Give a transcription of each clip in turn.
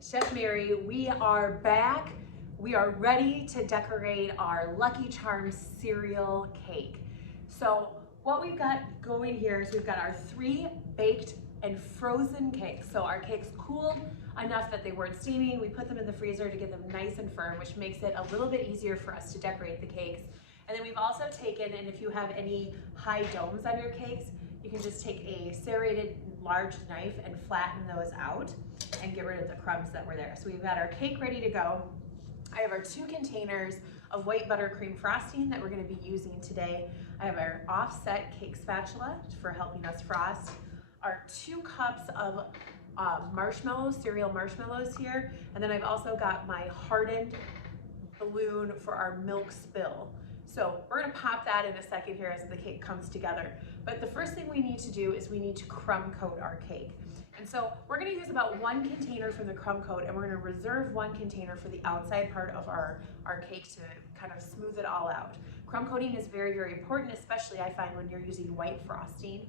Chef Mary. We are back. We are ready to decorate our Lucky Charms cereal cake. So what we've got going here is we've got our 3 baked and frozen cakes. So our cakes cooled enough that they weren't steaming. We put them in the freezer to get them nice and firm, which makes it a little bit easier for us to decorate the cakes. And then we've also taken, and if you have any high domes on your cakes, you can just take a serrated large knife and flatten those out and get rid of the crumbs that were there. So we've got our cake ready to go. I have our 2 containers of white buttercream frosting that we're going to be using today. I have our offset cake spatula for helping us frost, our 2 cups of marshmallows, cereal marshmallows here, and then I've also got my hardened balloon for our milk spill. So we're going to pop that in a second here as the cake comes together. But the first thing we need to do is we need to crumb coat our cake. And so we're going to use about 1 container from the crumb coat, and we're going to reserve 1 container for the outside part of our cake to kind of smooth it all out. Crumb coating is very, very important, especially I find when you're using white frosting,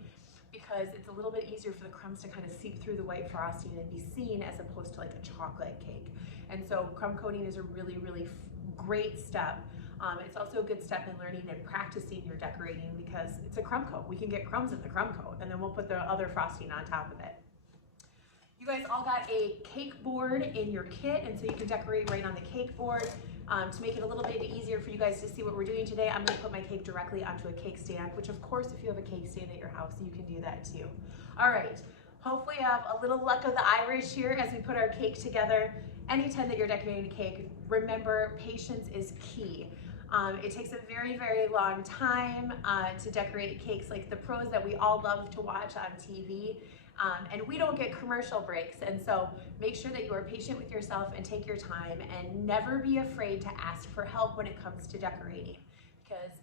because it's a little bit easier for the crumbs to kind of seep through the white frosting and be seen as opposed to like a chocolate cake. And so crumb coating is a really, really great step. It's also a good step in learning and practicing your decorating because it's a crumb coat. We can get crumbs in the crumb coat, and then we'll put the other frosting on top of it. You guys all got a cake board in your kit, and so you can decorate right on the cake board. To make it a little bit easier for you guys to see what we're doing today, I'm going to put my cake directly onto a cake stand, which of course, if you have a cake stand at your house, you can do that too. All right, hopefully you have a little luck of the Irish here as we put our cake together. Anytime that you're decorating a cake, remember patience is key. It takes a very, very long time to decorate cakes like the pros that we all love to watch on TV. And we don't get commercial breaks. And so make sure that you are patient with yourself and take your time and never be afraid to ask for help when it comes to decorating. Because,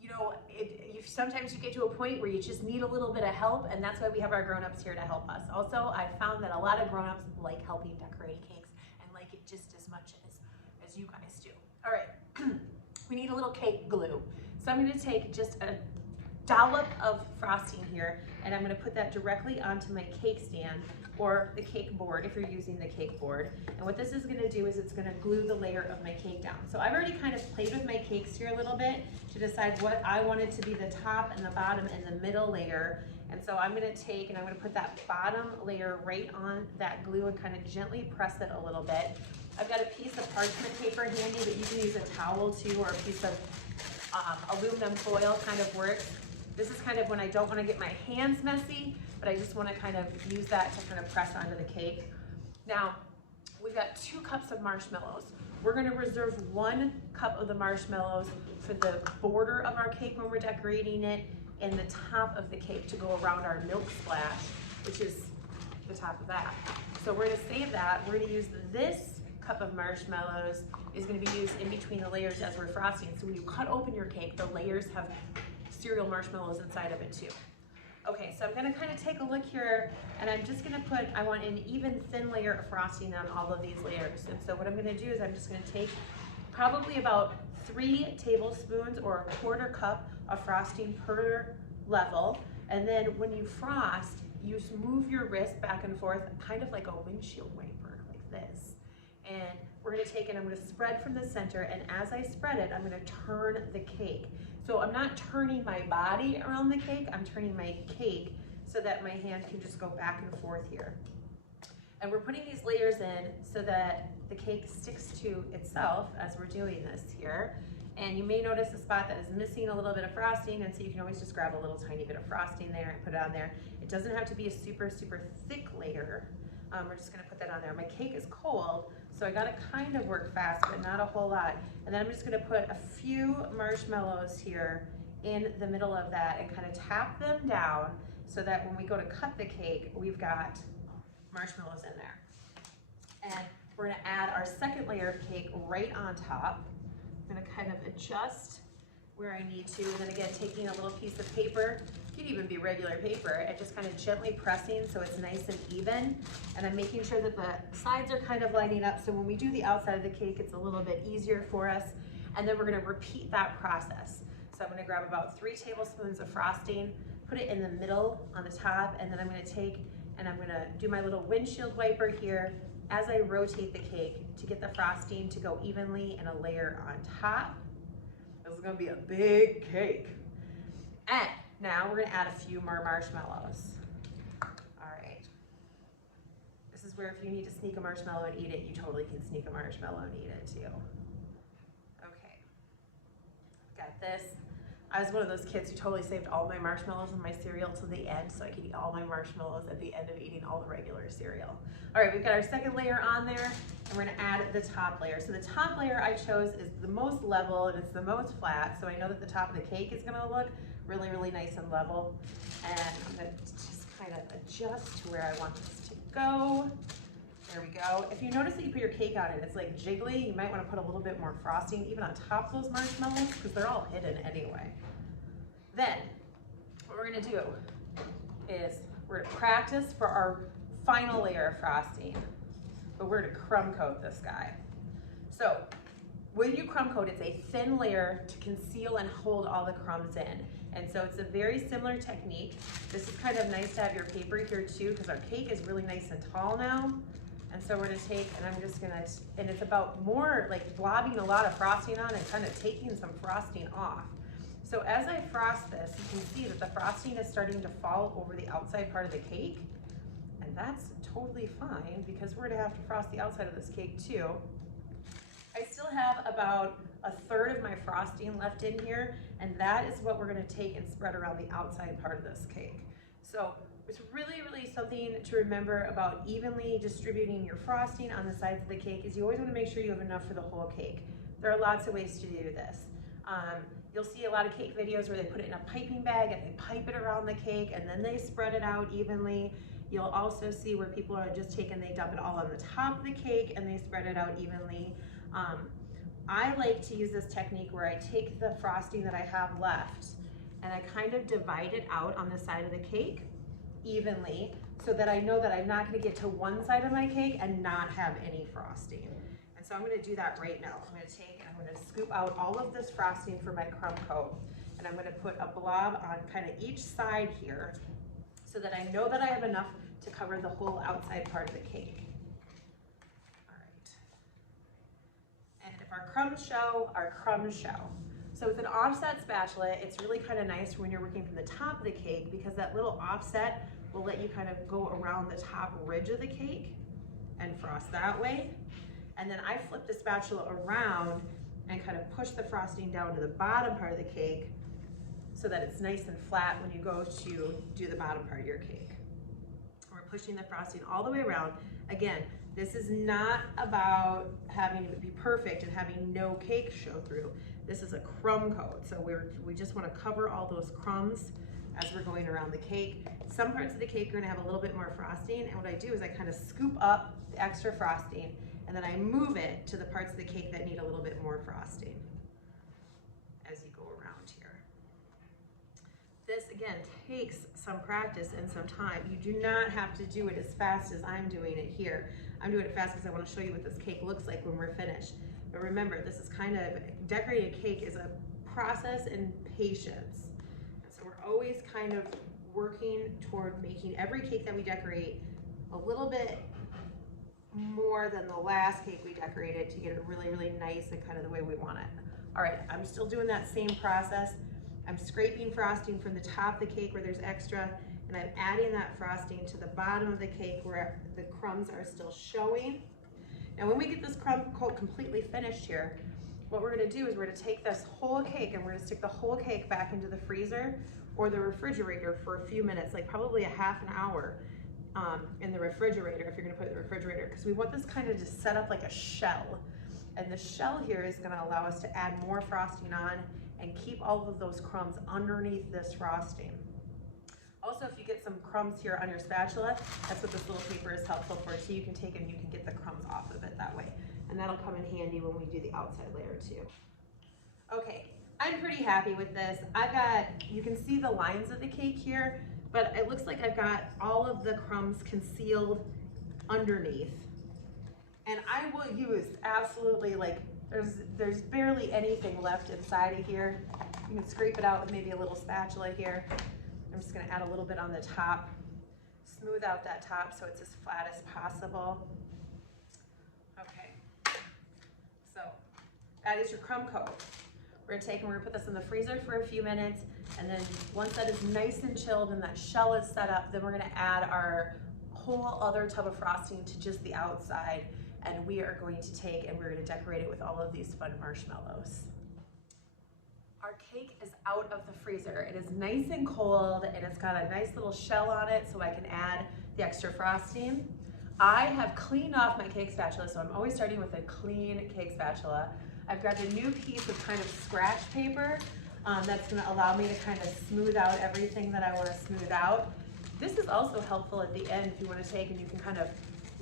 you know, sometimes you get to a point where you just need a little bit of help, and that's why we have our grown-ups here to help us. Also, I found that a lot of grown-ups like helping decorate cakes and like it just as much as you guys do. All right. We need a little cake glue. So I'm going to take just a dollop of frosting here, and I'm going to put that directly onto my cake stand or the cake board if you're using the cake board. And what this is going to do is it's going to glue the layer of my cake down. So I've already kind of played with my cakes here a little bit to decide what I wanted to be the top and the bottom and the middle layer. And so I'm going to take and I'm going to put that bottom layer right on that glue and kind of gently press it a little bit. I've got a piece of parchment paper handy, but you can use a towel too, or a piece of aluminum foil kind of works. This is kind of when I don't want to get my hands messy, but I just want to kind of use that to kind of press onto the cake. Now, we've got 2 cups of marshmallows. We're going to reserve 1 cup of the marshmallows for the border of our cake when we're decorating it, and the top of the cake to go around our milk splash, which is the top of that. So we're going to save that. We're going to use this cup of marshmallows is going to be used in between the layers as we're frosting. So when you cut open your cake, the layers have cereal marshmallows inside of it too. Okay, so I'm going to kind of take a look here, and I'm just going to put, I want an even thin layer of frosting on all of these layers. And so what I'm going to do is I'm just going to take probably about 3 tablespoons or a 1/4 cup of frosting per level. And then when you frost, you just move your wrist back and forth, kind of like a windshield wiper, like this. And we're going to take it, I'm going to spread from the center, and as I spread it, I'm going to turn the cake. So I'm not turning my body around the cake, I'm turning my cake so that my hand can just go back and forth here. And we're putting these layers in so that the cake sticks to itself as we're doing this here. And you may notice a spot that is missing a little bit of frosting, and so you can always just grab a little tiny bit of frosting there and put it on there. It doesn't have to be a super, super thick layer. We're just gonna put that on there. My cake is cold, so I gotta kind of work fast, but not a whole lot. And then I'm just gonna put a few marshmallows here in the middle of that and kind of tap them down so that when we go to cut the cake, we've got marshmallows in there. And we're gonna add our second layer of cake right on top. I'm gonna kind of adjust where I need to, and then again, taking a little piece of paper, it could even be regular paper, and just kind of gently pressing so it's nice and even. And I'm making sure that the sides are kind of lining up, so when we do the outside of the cake, it's a little bit easier for us. And then we're gonna repeat that process. So I'm gonna grab about 3 tablespoons of frosting, put it in the middle on the top, and then I'm gonna take and I'm gonna do my little windshield wiper here, as I rotate the cake to get the frosting to go evenly in a layer on top. This is gonna be a big cake. And now we're gonna add a few more marshmallows. All right. This is where if you need to sneak a marshmallow and eat it, you totally can sneak a marshmallow and eat it too. Okay, got this. I was one of those kids who totally saved all my marshmallows in my cereal to the end so I could eat all my marshmallows at the end of eating all the regular cereal. All right, we've got our second layer on there, and we're gonna add the top layer. So the top layer I chose is the most level and it's the most flat, so I know that the top of the cake is gonna look really, really nice and level. And I'm gonna just kind of adjust to where I want this to go. There we go. If you notice that you put your cake on and it's like jiggly, you might want to put a little bit more frosting even on top of those marshmallows because they're all hidden anyway. Then, what we're gonna do is we're gonna practice for our final layer of frosting, but we're gonna crumb coat this guy. So, when you crumb coat, it's a thin layer to conceal and hold all the crumbs in. And so it's a very similar technique. This is kind of nice to have your paper here too because our cake is really nice and tall now. And so we're gonna take, and I'm just gonna, and it's about more like blobbing a lot of frosting on and kind of taking some frosting off. So as I frost this, you can see that the frosting is starting to fall over the outside part of the cake. And that's totally fine because we're gonna have to frost the outside of this cake too. I still have about a third of my frosting left in here, and that is what we're gonna take and spread around the outside part of this cake. So it's really, really something to remember about evenly distributing your frosting on the sides of the cake is you always wanna make sure you have enough for the whole cake. There are lots of ways to do this. You'll see a lot of cake videos where they put it in a piping bag and they pipe it around the cake and then they spread it out evenly. You'll also see where people are just taking, they dump it all on the top of the cake and they spread it out evenly. I like to use this technique where I take the frosting that I have left and I kind of divide it out on the side of the cake evenly so that I know that I'm not gonna get to one side of my cake and not have any frosting. And so I'm gonna do that right now. I'm gonna take and I'm gonna scoop out all of this frosting for my crumb coat and I'm gonna put a blob on kind of each side here so that I know that I have enough to cover the whole outside part of the cake. Our crumbs show, our crumbs show. So with an offset spatula, it's really kind of nice when you're working from the top of the cake because that little offset will let you kind of go around the top ridge of the cake and frost that way. And then I flip the spatula around and kind of push the frosting down to the bottom part of the cake so that it's nice and flat when you go to do the bottom part of your cake. We're pushing the frosting all the way around. Again, this is not about having it be perfect and having no cake show through. This is a crumb coat, so we just want to cover all those crumbs as we're going around the cake. Some parts of the cake are going to have a little bit more frosting, and what I do is I kind of scoop up the extra frosting, and then I move it to the parts of the cake that need a little bit more frosting as you go around here. This, again, takes some practice and some time. You do not have to do it as fast as I'm doing it here. I'm doing it fast because I want to show you what this cake looks like when we're finished. But remember, this is kind of, decorating cake is a process and patience. And so we're always kind of working toward making every cake that we decorate a little bit more than the last cake we decorated to get it really, really nice and kind of the way we want it. All right, I'm still doing that same process. I'm scraping frosting from the top of the cake where there's extra, and I'm adding that frosting to the bottom of the cake where the crumbs are still showing. Now when we get this crumb coat completely finished here, what we're gonna do is we're gonna take this whole cake and we're gonna stick the whole cake back into the freezer or the refrigerator for a few minutes, like probably a half an hour in the refrigerator if you're gonna put it in the refrigerator, because we want this kind of to set up like a shell. And the shell here is gonna allow us to add more frosting on and keep all of those crumbs underneath this frosting. Also, if you get some crumbs here on your spatula, that's what this little paper is helpful for, so you can take and you can get the crumbs off of it that way. And that'll come in handy when we do the outside layer too. Okay, I'm pretty happy with this. You can see the lines of the cake here, but it looks like I've got all of the crumbs concealed underneath. And I will use absolutely, like, there's barely anything left inside of here. You can scrape it out with maybe a little spatula here. I'm just gonna add a little bit on the top, smooth out that top so it's as flat as possible. Okay, so that is your crumb coat. We're gonna take and we're gonna put this in the freezer for a few minutes, and then once that is nice and chilled and that shell is set up, then we're gonna add our whole other tub of frosting to just the outside, and we are going to take and we're gonna decorate it with all of these fun marshmallows. Our cake is out of the freezer. It is nice and cold, and it's got a nice little shell on it so I can add the extra frosting. I have cleaned off my cake spatula, so I'm always starting with a clean cake spatula. I've grabbed a new piece of kind of scratch paper that's gonna allow me to kind of smooth out everything that I wanna smooth out. This is also helpful at the end if you wanna take and you can kind of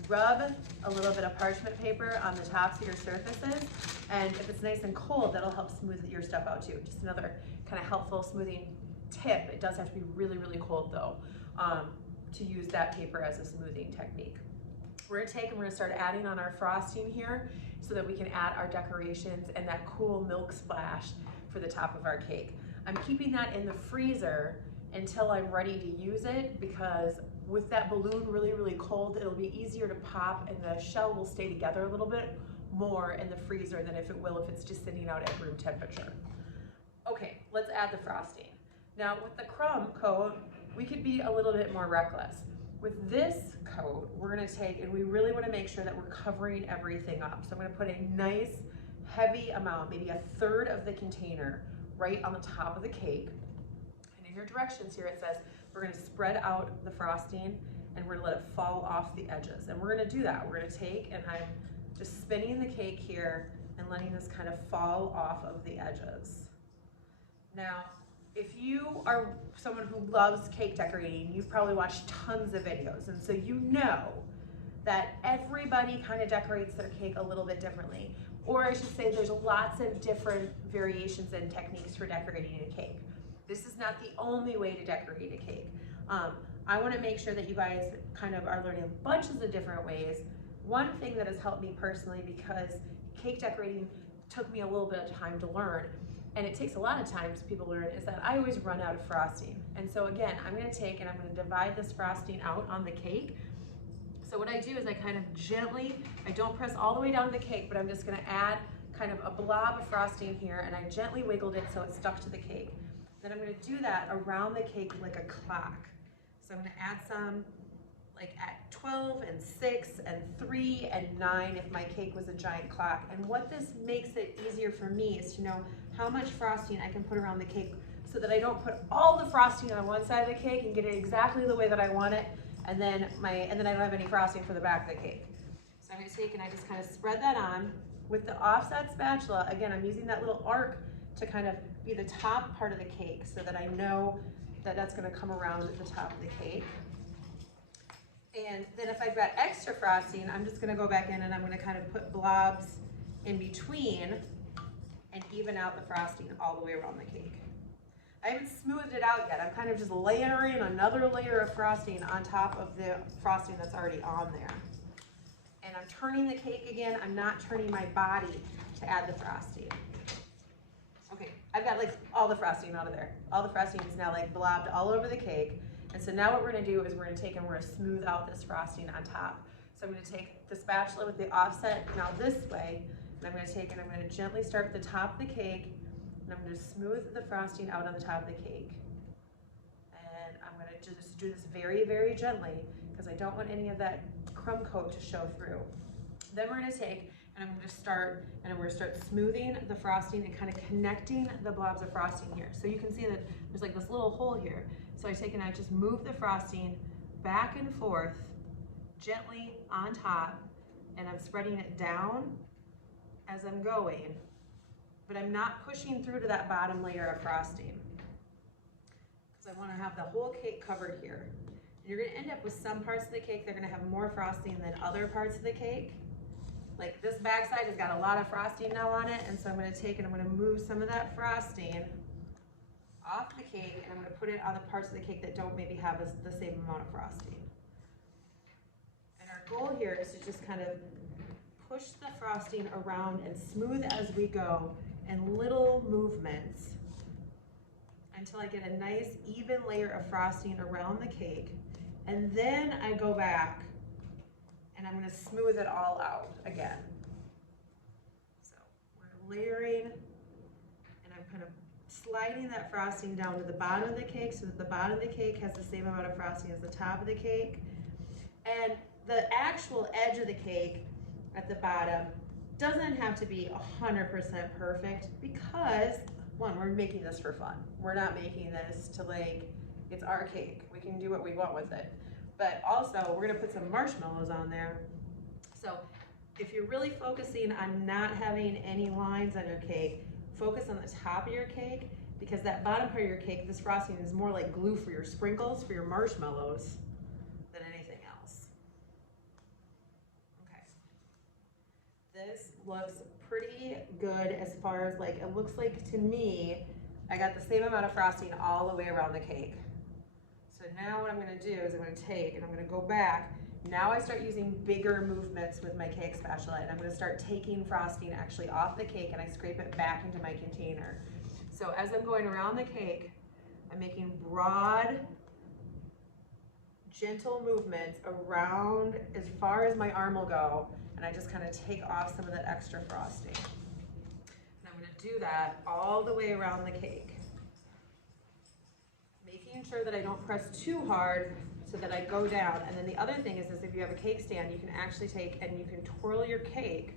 rub a little bit of parchment paper on the tops of your surfaces, and if it's nice and cold, that'll help smooth your stuff out too. Just another kind of helpful smoothing tip. It does have to be really, really cold though, to use that paper as a smoothing technique. We're gonna take and we're gonna start adding on our frosting here so that we can add our decorations and that cool milk splash for the top of our cake. I'm keeping that in the freezer until I'm ready to use it, because with that balloon really, really cold, it'll be easier to pop and the shell will stay together a little bit more in the freezer than if it will if it's just sitting out at room temperature. Okay, let's add the frosting. Now with the crumb coat, we could be a little bit more reckless. With this coat, we're gonna take and we really wanna make sure that we're covering everything up. So I'm gonna put a nice heavy amount, maybe a third of the container right on the top of the cake. And in your directions here, it says we're gonna spread out the frosting and we're gonna let it fall off the edges. And we're gonna do that. We're gonna take and I'm just spinning the cake here and letting this kind of fall off of the edges. Now, if you are someone who loves cake decorating, you've probably watched tons of videos, and so you know that everybody kind of decorates their cake a little bit differently. Or I should say there's lots of different variations and techniques for decorating a cake. This is not the only way to decorate a cake. I want to make sure that you guys kind of are learning bunches of different ways. One thing that has helped me personally, because cake decorating took me a little bit of time to learn, and it takes a lot of time for people to learn, is that I always run out of frosting. And so again, I'm gonna take and I'm gonna divide this frosting out on the cake. So what I do is I kind of gently, I don't press all the way down to the cake, but I'm just gonna add kind of a blob of frosting here, and I gently wiggled it so it stuck to the cake. Then I'm gonna do that around the cake like a clock. So I'm gonna add some like at 12 and 6 and 3 and 9 if my cake was a giant clock. And what this makes it easier for me is to know how much frosting I can put around the cake so that I don't put all the frosting on one side of the cake and get it exactly the way that I want it, and then I don't have any frosting for the back of the cake. So I'm gonna take and I just kind of spread that on. With the offset spatula, again, I'm using that little arc to kind of be the top part of the cake so that I know that that's gonna come around at the top of the cake. And then if I've got extra frosting, I'm just gonna go back in and I'm gonna kind of put blobs in between and even out the frosting all the way around the cake. I haven't smoothed it out yet. I'm kind of just layering another layer of frosting on top of the frosting that's already on there. And I'm turning the cake again. I'm not turning my body to add the frosting. Okay, I've got like all the frosting out of there. All the frosting is now like blobbed all over the cake. And so now what we're gonna do is we're gonna take and we're gonna smooth out this frosting on top. So I'm gonna take the spatula with the offset now this way, and I'm gonna take and I'm gonna gently start at the top of the cake, and I'm gonna smooth the frosting out on the top of the cake. And I'm gonna just do this very, very gently, because I don't want any of that crumb coat to show through. Then we're gonna take and I'm gonna start smoothing the frosting and kind of connecting the blobs of frosting here. So you can see that there's like this little hole here. So I take and I just move the frosting back and forth gently on top, and I'm spreading it down as I'm going, but I'm not pushing through to that bottom layer of frosting because I want to have the whole cake covered here. And you're going to end up with some parts of the cake that are going to have more frosting than other parts of the cake. Like this backside has got a lot of frosting now on it, and so I'm going to take and I'm going to move some of that frosting off the cake, and I'm going to put it on the parts of the cake that don't maybe have the same amount of frosting. And our goal here is to just kind of push the frosting around and smooth as we go in little movements until I get a nice even layer of frosting around the cake. And then I go back and I'm gonna smooth it all out again. So we're layering, and I'm kind of sliding that frosting down to the bottom of the cake so that the bottom of the cake has the same amount of frosting as the top of the cake. And the actual edge of the cake at the bottom doesn't have to be 100% perfect because, one, we're making this for fun. We're not making this to like, it's our cake. We can do what we want with it. But also, we're gonna put some marshmallows on there. So if you're really focusing on not having any lines on your cake, focus on the top of your cake, because that bottom part of your cake, this frosting is more like glue for your sprinkles, for your marshmallows, than anything else. Okay. This looks pretty good as far as like, it looks like to me, I got the same amount of frosting all the way around the cake. So now what I'm gonna do is I'm gonna take and I'm gonna go back. Now I start using bigger movements with my cake spatula, and I'm gonna start taking frosting actually off the cake, and I scrape it back into my container. So as I'm going around the cake, I'm making broad, gentle movements around as far as my arm will go, and I just kind of take off some of that extra frosting. And I'm gonna do that all the way around the cake. Making sure that I don't press too hard so that I go down. And then the other thing is if you have a cake stand, you can actually take and you can twirl your cake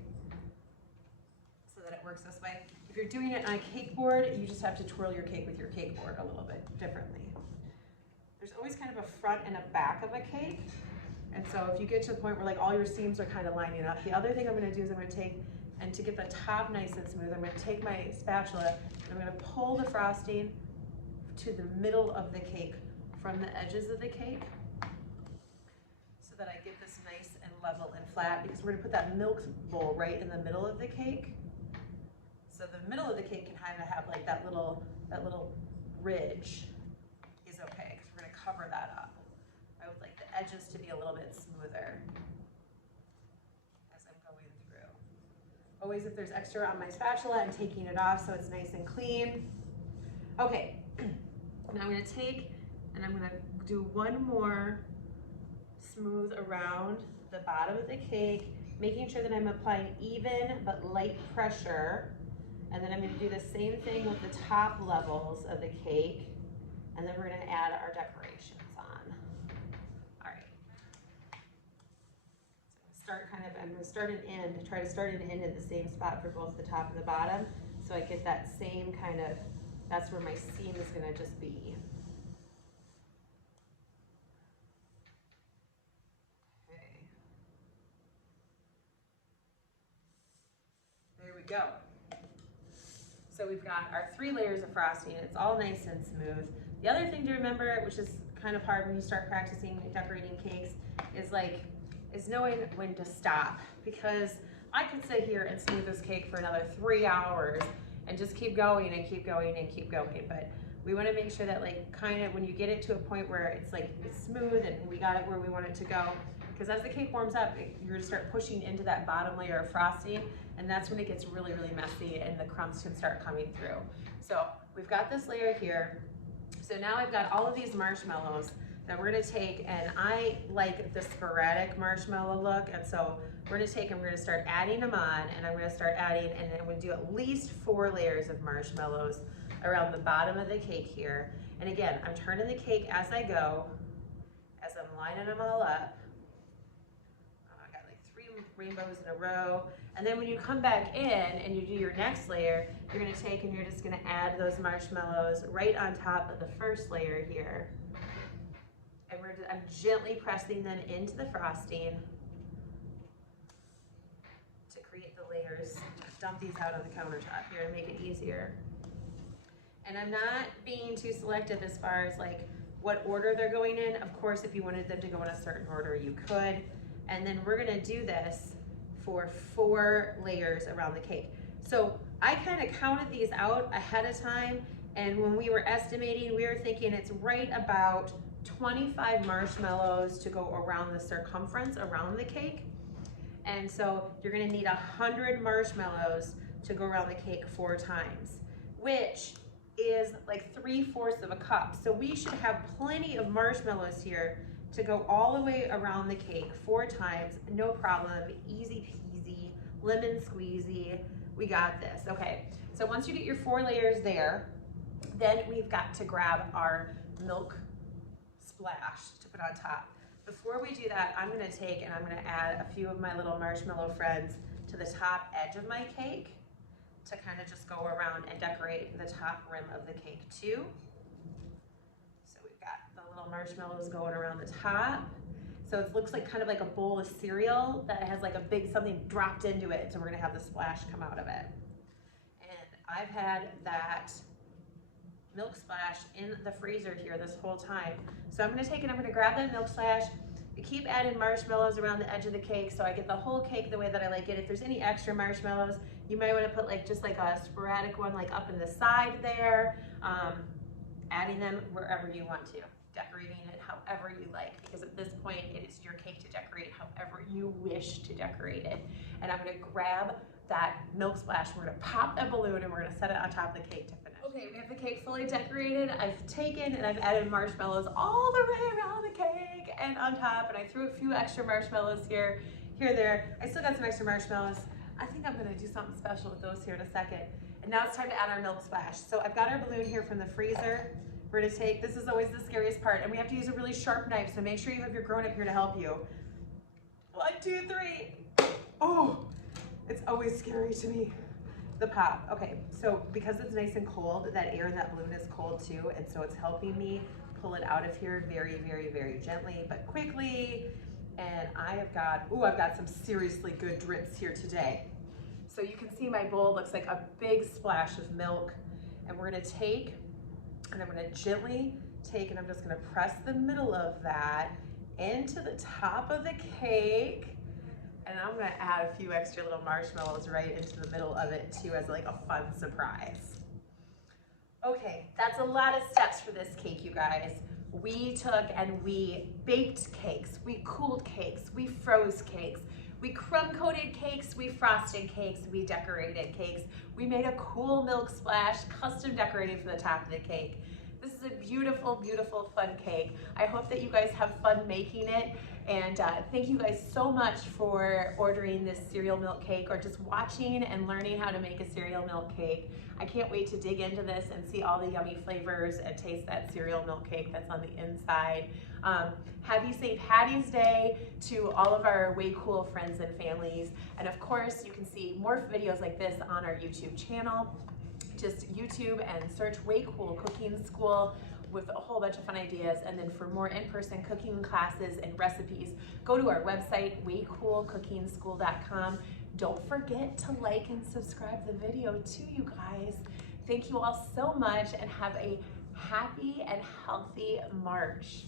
so that it works this way. If you're doing it on a cake board, you just have to twirl your cake with your cake board a little bit differently. There's always kind of a front and a back of a cake. And so if you get to the point where like all your seams are kind of lining up, the other thing I'm gonna do is I'm gonna take, and to get the top nice and smooth, I'm gonna take my spatula and I'm gonna pull the frosting to the middle of the cake from the edges of the cake so that I get this nice and level and flat, because we're gonna put that milk bowl right in the middle of the cake. So the middle of the cake can kind of have like that little ridge is okay, because we're gonna cover that up. I would like the edges to be a little bit smoother as I'm going through. Always, if there's extra on my spatula, I'm taking it off so it's nice and clean. Okay. Now I'm going to take and I'm going to do one more smooth around the bottom of the cake, making sure that I'm applying even but light pressure. And then I'm going to do the same thing with the top levels of the cake. And then we're going to add our decorations on. All right. So I'm going to start an end, try to start an end at the same spot for both the top and the bottom. So I get that same kind of, that's where my seam is going to just be. Okay. There we go. So we've got our 3 layers of frosting. It's all nice and smooth. The other thing to remember, which is kind of hard when you start practicing decorating cakes, is knowing when to stop. Because I could sit here and smooth this cake for another 3 hours and just keep going and keep going and keep going. But we want to make sure that like kind of when you get it to a point where it's like it's smooth and we got it where we want it to go, because as the cake warms up, you're going to start pushing into that bottom layer of frosting, and that's when it gets really, really messy and the crumbs can start coming through. So we've got this layer here. So now I've got all of these marshmallows that we're going to take, and I like the sporadic marshmallow look, and so we're going to take and we're going to start adding them on, and I'm going to start adding, and I'm going to do at least 4 layers of marshmallows around the bottom of the cake here. And again, I'm turning the cake as I go, as I'm lining them all up. I got like 3 rainbows in a row. And then when you come back in and you do your next layer, you're going to take and you're just going to add those marshmallows right on top of the first layer here. And I'm gently pressing them into the frosting to create the layers. Dump these out on the countertop here to make it easier. And I'm not being too selective as far as like what order they're going in. Of course, if you wanted them to go in a certain order, you could. And then we're gonna do this for 4 layers around the cake. So I kind of counted these out ahead of time, and when we were estimating, we were thinking it's right about 25 marshmallows to go around the circumference around the cake. And so you're gonna need 100 marshmallows to go around the cake 4 times, which is like 3/4 of a cup. So we should have plenty of marshmallows here to go all the way around the cake 4 times, no problem, easy peasy, lemon squeezy, we got this. Okay, so once you get your 4 layers there, then we've got to grab our milk splash to put on top. Before we do that, I'm gonna take and I'm gonna add a few of my little marshmallow friends to the top edge of my cake to kind of just go around and decorate the top rim of the cake too. So we've got the little marshmallows going around the top. So it looks like kind of like a bowl of cereal that has like a big something dropped into it. So we're gonna have the splash come out of it. And I've had that milk splash in the freezer here this whole time. So I'm gonna take it, I'm gonna grab that milk splash, keep adding marshmallows around the edge of the cake so I get the whole cake the way that I like it. If there's any extra marshmallows, you might wanna put like just like a sporadic one like up in the side there, adding them wherever you want to, decorating it however you like, because at this point it is your cake to decorate however you wish to decorate it. And I'm gonna grab that milk splash, we're gonna pop that balloon and we're gonna set it on top of the cake to finish. Okay, we have the cake fully decorated. I've taken and I've added marshmallows all the way around the cake and on top, and I threw a few extra marshmallows here, there. I still got some extra marshmallows. I think I'm gonna do something special with those here in a second. And now it's time to add our milk splash. So I've got our balloon here from the freezer. We're gonna take, this is always the scariest part, and we have to use a really sharp knife, so make sure you have your grown-up here to help you. 1, 2, 3. Oh, it's always scary to me. The pop. Okay, so because it's nice and cold, that air in that balloon is cold too, and so it's helping me pull it out of here very, very, very gently, but quickly. And I've got some seriously good drips here today. So you can see my bowl looks like a big splash of milk, and we're gonna take, and I'm gonna gently take, and I'm just gonna press the middle of that into the top of the cake. And I'm gonna add a few extra little marshmallows right into the middle of it too as like a fun surprise. Okay, that's a lot of steps for this cake, you guys. We took and we baked cakes, we cooled cakes, we froze cakes, we crumb-coated cakes, we frosted cakes, we decorated cakes, we made a cool milk splash, custom decorated for the top of the cake. This is a beautiful, beautiful, fun cake. I hope that you guys have fun making it. And thank you guys so much for ordering this cereal milk cake or just watching and learning how to make a cereal milk cake. I can't wait to dig into this and see all the yummy flavors and taste that cereal milk cake that's on the inside. Happy St. Patty's Day to all of our Way Cool friends and families. And of course, you can see more videos like this on our YouTube channel. Just YouTube and search Way Cool Cooking School with a whole bunch of fun ideas. And then for more in-person cooking classes and recipes, go to our website, waycoolcookingschool.com. Don't forget to like and subscribe the video too, you guys. Thank you all so much and have a happy and healthy March.